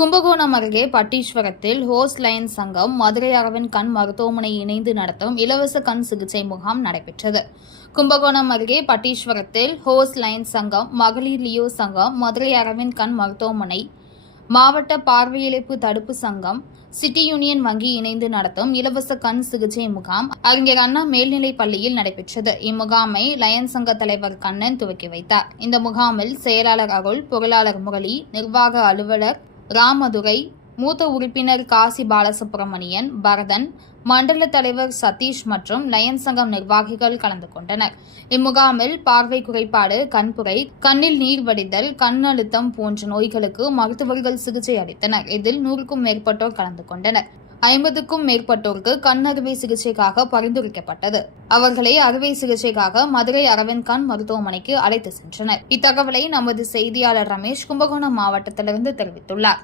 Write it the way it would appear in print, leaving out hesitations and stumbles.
கும்பகோணம் அருகே பட்டீஸ்வரத்தில் hose Lions சங்கம், மதுரை அரவிந்த் கண் மருத்துவமனை இணைந்து நடத்தும் இலவச கண் சிகிச்சை முகாம் நடைபெற்றது. கும்பகோணம் அருகே பட்டீஸ்வரத்தில் ஹோஸ் லயன்ஸ் சங்கம், மகளிர் லியோ சங்கம், மதுரை அரவிந்த் கண் மருத்துவமனை, மாவட்ட பார்வையிழப்பு தடுப்பு சங்கம், சிட்டி யூனியன் வங்கி இணைந்து நடத்தும் இலவச கண் சிகிச்சை முகாம் அறிஞர் அண்ணா மேல்நிலைப் பள்ளியில் நடைபெற்றது. இம்முகாமை லயன்ஸ் சங்க தலைவர் கண்ணன் துவக்கி வைத்தார். இந்த முகாமில் செயலாளர் அருள், பொருளாளர் முரளி, நிர்வாக அலுவலர் ராமதுரை, மூத்த உறுப்பினர் காசி பாலசுப்ரமணியன், பரதன், மண்டல தலைவர் சதீஷ் மற்றும் லயன்ஸ் சங்கம் நிர்வாகிகள் கலந்து கொண்டனர். இம்முகாமில் பார்வை குறைபாடு, கண்புரை, கண்ணில் நீர் வடிதல், கண் அழுத்தம் போன்ற நோய்களுக்கு மருத்துவர்கள் சிகிச்சை அளித்தனர். இதில் 100க்கும் மேற்பட்டோர் கலந்து கொண்டனர். 50க்கும் மேற்பட்டோருக்கு கண் அறுவை சிகிச்சைக்காக பரிந்துரைக்கப்பட்டது. அவர்களை அறுவை சிகிச்சைக்காக மதுரை அரவிந்த் கண் மருத்துவமனைக்கு அழைத்து சென்றனர். இத்தகவலை நமது செய்தியாளர் ரமேஷ் கும்பகோணம் மாவட்டத்திலிருந்து தெரிவித்துள்ளார்.